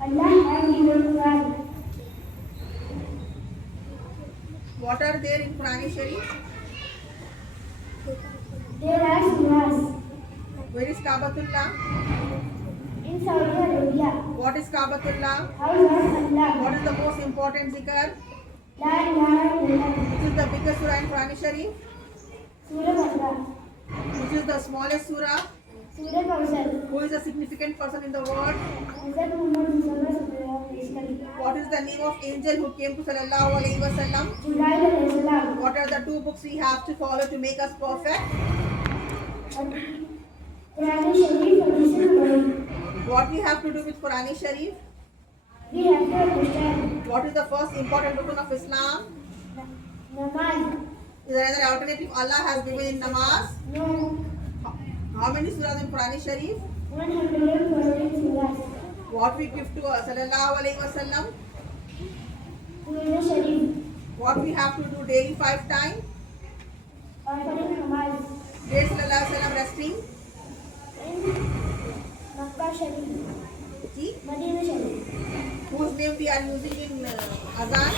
Allah has given Quran. What are there in Quran Sharif? There are surahs Where is Kaabatullah? in Saudi Arabia. What is Kaabatullah? House of Allah. What is the most important zikr? La ilaha illallah. Which is the biggest surah in Quran Sharif? Surah Baqarah. Which is the smallest surah? Surah Kawthar. Who is a significant person in the world? Hazrat Muhammad sallallahu alaihi wasallam. What is the name of angel who came to Sallallahu Alaihi Wasallam? Jibreel alayhi salam. What are the 2 books we have to follow to make us perfect? Quran Sharif and Muslim. What we have to do with Quran Sharif? We have to understand What is the first important rukun of Islam? namaz. Is there another alternative Allah has given in namaz? No. How many surahs in Quran Sharif? 114 surahs. What we give to Sallallahu Alaihi Wasallam? Quran Sharif. What we have to do daily 5 times? Offering namaz. Where is Sallallahu Alaihi Wasallam resting? In Makkah Sharif. See? Medina Sharif. Whose name we are using in Azan?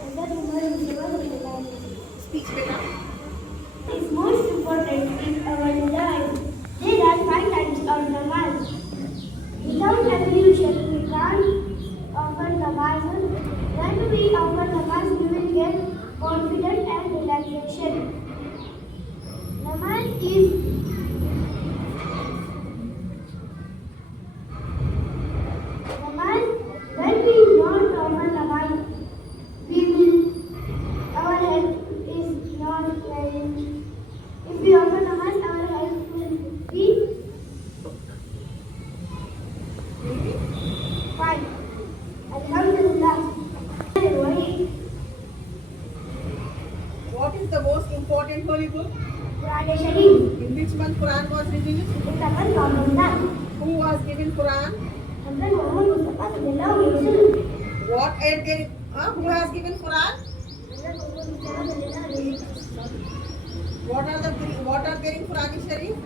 Hazrat Muhammad sallallahu alaihi wasallam. Speech beta. Is most important in our life. There are 5 types of namaz. Without ablution, we can't offer namaz. When we offer namaz, we will get confidence and relaxation. Namaz is namaz. When we not offer namaz, we will our health is not very. If we offer namaz, our health will be fine. Alhamdulillah. What is the most important holy book? Quran Sharif. In which month Quran was revealed? In the month of Ramadan. Who was given Quran? Hazrat Muhammad Mustafa sallallahu alaihi wasallam. What ayat there? Who has given Quran? Hazrat Muhammad Mustafa sallallahu alaihi wasallam. What are there in Quran Sharif?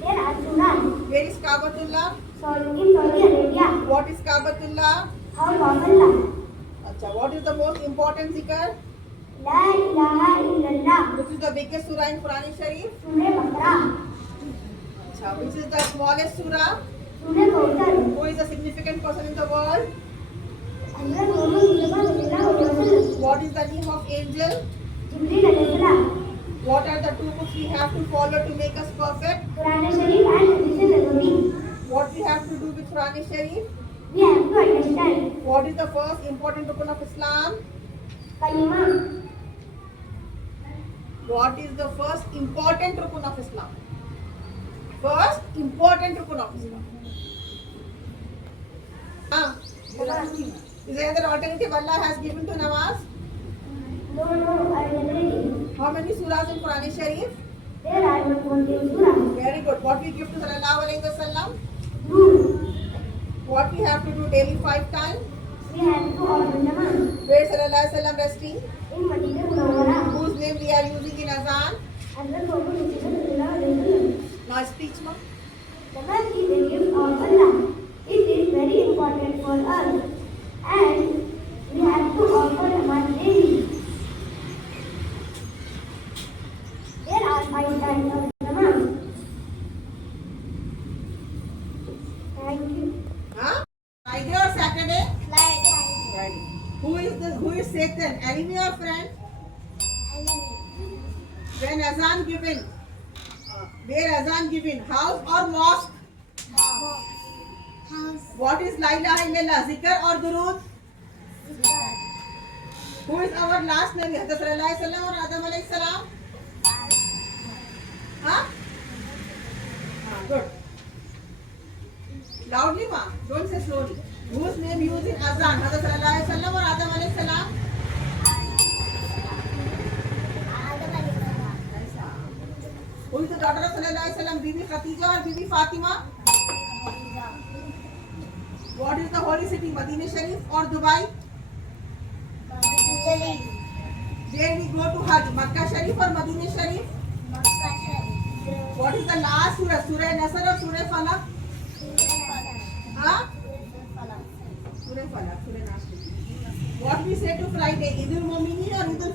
There are surahs. Where is Kaabatullah? In Saudi Arabia. What is Kaabatullah? House of Allah. Acha, what is the most important zikr? La ilaha illallah. Which is the biggest surah in Quran Sharif? Surah Baqarah. Acha, which is the smallest surah? Surah Kawthar. Who is a significant person in the world? Hazrat Muhammad Mustafa sallallahu alaihi wasallam. What is the name of angel? Jibreel alayhi salam. What are the 2 books we have to follow to make us perfect? Quran Sharif and Hadith Nabawi. What we have to do with Quran Sharif? We have to understand What is the first important rukun of Islam? kalima. What is the first important rukun of Islam? First important rukun of Islam. Is there another alternative Allah has given to namaz? No, I already. How many surahs in Quran Sharif? There are 114 surahs. Very good. What we give to Sallallahu Alaihi Wasallam? Noon. What we have to do daily 5 times? We have to offer namaz. Where is Sallallahu Alaihi Wasallam resting? In Madinah Munawwarah. Whose name we are using in Azan? Hazrat Muhammad Mustafa sallallahu alaihi wasallam. Now speak, ma. Namaz is a gift of Allah. It is very important for us. And we have to offer namaz daily. There are 5 types of namaz. Thank you. Huh? Friday or Saturday? Friday. Friday. Who is Satan? Enemy or friend? When Azan given? Where Azan given? House or mosque? House. What is La ilaha illallah? Zikr or durood? Who is our last Nabi? Hazrat Sallallahu Alaihi Wasallam or Adam Alayhi Salam? Huh? Good. Loudly, ma. Don't say slowly. Whose name used in Azan? Hazrat Sallallahu Alaihi Wasallam or Adam Alayhi Salam? Who is the daughter of Sallallahu Alaihi Wasallam? Bibi Khatija or Bibi Fatima? What is the holy city? Medina Sharif or Dubai? Where we go to Hajj? Makkah Sharif or Medina Sharif? What is the last surah? Surah Nasr or Surah Falaq? Huh?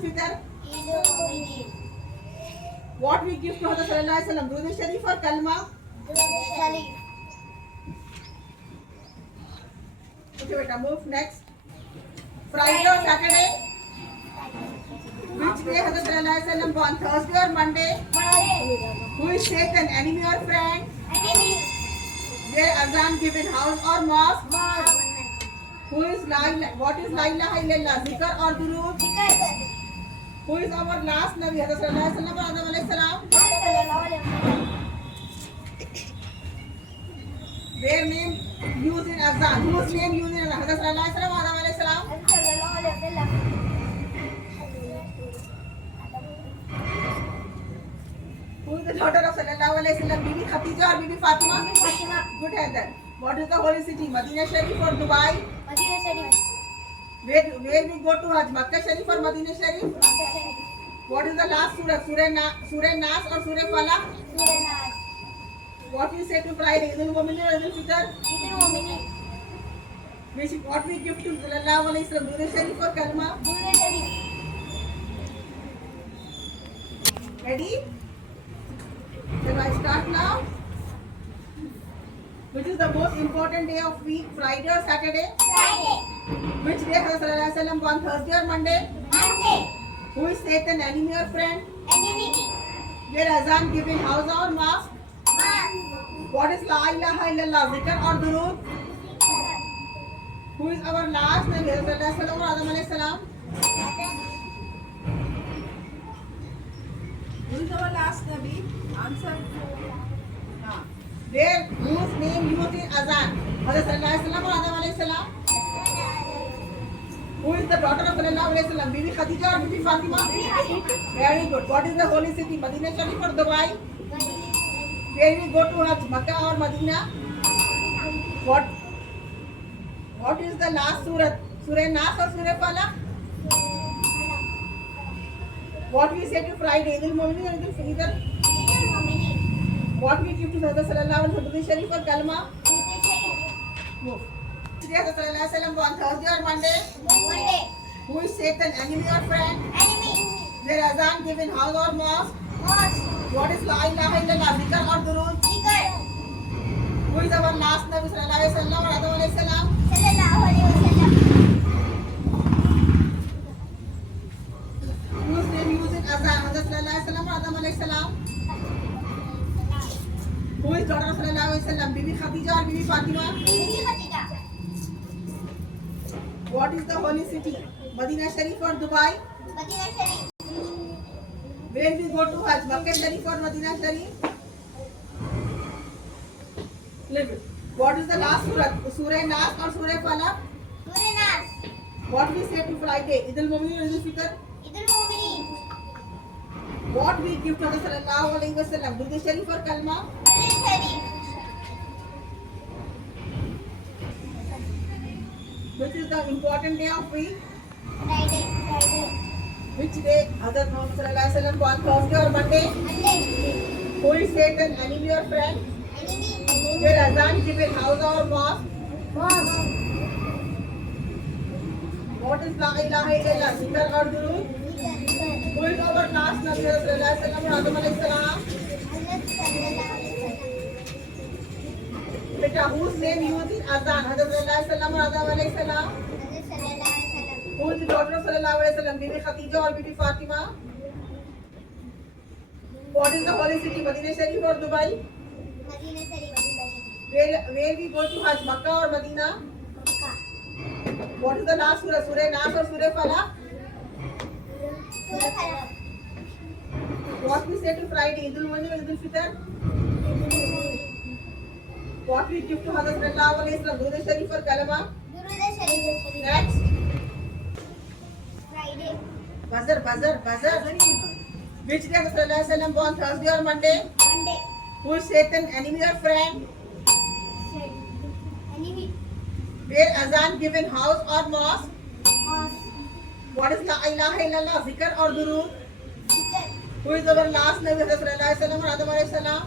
Fitr? Eid al-Fitr. What we give to Hazrat Sallallahu Alaihi Wasallam? Durud Sharif or Kalma? Durud Sharif. Okay, beta, move next. Friday or Saturday? Which day Hazrat Sallallahu Alaihi Wasallam born? Thursday or Monday? Monday. Who is Satan? Enemy or friend? Enemy. Where azan given? House or mosque? Mosque. Who is what is La ilaha illallah? Zikr or durud? Zikr. Who is our last Nabi? Hazrat Sallallahu Alaihi Wasallam or Adam Alayhi Salam? Sallallahu alaihi wasallam. Their name used in azan. Whose name used in azan? Hazrat Sallallahu Alaihi Wasallam or Adam Alayhi Salam? Sallallahu alaihi wasallam. Who is the daughter of Sallallahu Alaihi Wasallam? Bibi Khadija or Bibi Fatima? Fatima. Good head. What is the holy city? Medina Sharif or Dubai? Madinah Sharif. Where we go to Hajj? Makkah Sharif or Medina Sharif? Makkah Sharif. What is the last surah? Surah Nas or Surah Falaq? Surah Nas. What we say to Friday? Eid al-Mu'minin or Eid al-Fitr? Eid al-Mu'minin. What we give to Sallallahu Alaihi Wasallam? Durud Sharif or Kalma? Durud Sharif. Ready? Shall I start now? Which is the most important day of week? Friday or Saturday? Friday. Which day Hazrat Sallallahu Alaihi Wasallam born? Thursday or Monday? Monday. Who is Satan? Enemy or friend? Enemy. Where azan given? House or mosque? Mosque. What is La ilaha illallah? Zikr or durud? Who is our last Nabi? Hazrat Sallallahu Alaihi Wasallam or Adam Alayhi Salam? Who is our last Nabi? Answer. Where whose name used in azan? Hazrat Sallallahu Alaihi Wasallam or Adam Alayhi Salam? Who is the daughter of Sallallahu Alaihi Wasallam? Bibi Khadija or Bibi Fatima? Very good. What is the holy city? Medina Sharif or Dubai? Where we go to Hajj? Makkah or Medina? What is the last surah? Surah Nas or Surah Falaq? What we say to Friday? Eid al-Mu'minin or Eid al-Fitr? Eid al-Mu'minin. What we give to Hazrat Sallallahu Alaihi Wasallam? Durud Sharif or Kalma? Durud Sharif. Move. Today Hazrat Sallallahu Alaihi Wasallam born Thursday or Monday? Monday. Who is Satan? Enemy or friend? Enemy. Where azan given? House or mosque? Mosque. What is La ilaha illallah? Zikr or durud? Zikr. Who is our last Nabi Sallallahu Alaihi Wasallam or Adam Alayhi Salam? Sallallahu alaihi wasallam. Whose name used in azan? Hazrat Sallallahu Alaihi Wasallam or Adam Alayhi Salam? Who is daughter of Sallallahu Alaihi Wasallam? Bibi Khadija or Bibi Fatima? Bibi Khadija. What is the holy city? Medina Sharif or Dubai? Madinah Sharif. Where we go to Hajj? Makkah Sharif or Medina Sharif? Leave it. What is the last surah? Surah Nas or Surah Falaq? Surah Nas. What we say to Friday? Eid al-Mu'minin or Eid al-Fitr? Eid al-Mu'minin. What we give to Sallallahu Alaihi Wasallam? Durud Sharif or Kalma? Durud Sharif. Which is the important day of week? Friday. Friday. Which day? Hazrat Muhammad Sallallahu Alaihi Wasallam born Thursday or Monday? Monday. Who is Satan? Enemy or friend? Enemy. Where azan given? House or mosque? Mosque. What is La ilaha illallah? Zikr or durud? Who is our last Nabi Sallallahu Alaihi Wasallam or Adam Alayhi Salam? Beta, whose name used in azan? Hazrat Sallallahu Alaihi Wasallam or Adam Alayhi Salam? Who is the daughter of Sallallahu Alaihi Wasallam? Bibi Khadija or Bibi Fatima? What is the holy city? Medina Sharif or Dubai? Madinah Sharif. Where we go to Hajj? Makkah or Medina? What is the last surah? Surah Nas or Surah Falaq? Surah Falaq. What we say to Friday? Eid al-Mu'minin or Eid al-Fitr? What we give to Hazrat Sallallahu Alaihi Wasallam? Durud Sharif or Kalma? Durud Sharif. Next. Friday. Buzzer. Which day Hazrat Sallallahu Alaihi Wasallam born? Thursday or Monday? Monday. Who is Satan? Enemy or friend? Enemy. Where azan given? House or mosque? Mosque. What is La ilaha illallah? Zikr or durud? Zikr. Who is our last Nabi Hazrat Sallallahu Alaihi Wasallam or Adam Alayhi Salam?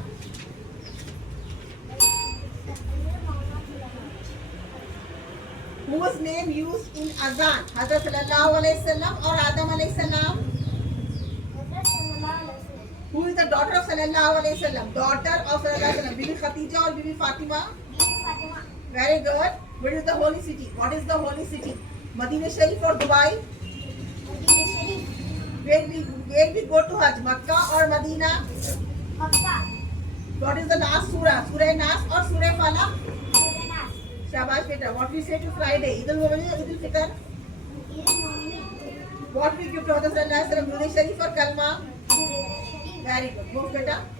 Whose name used in azan? Hazrat Sallallahu Alaihi Wasallam or Adam Alayhi Salam? Who is the daughter of Sallallahu Alaihi Wasallam? Daughter of Sallallahu Alaihi Wasallam. Bibi Khadija or Bibi Fatima? Fatima. Very good. What is the holy city? What is the holy city? Medina Sharif or Dubai? Medina Sharif. Where we go to Hajj? Makkah or Medina? Makkah. What is the last surah? Surah Nas or Surah Falaq? Surah Nas. Shabash beta. What we say to Friday? Eid al-Mubarak, Eid al-Fitr? Eid al-Mubarak. What we give to Prophet Sallallahu Alaihi Wasallam? Medina Sharif or Kalma? Medina Sharif. Very good. Move beta.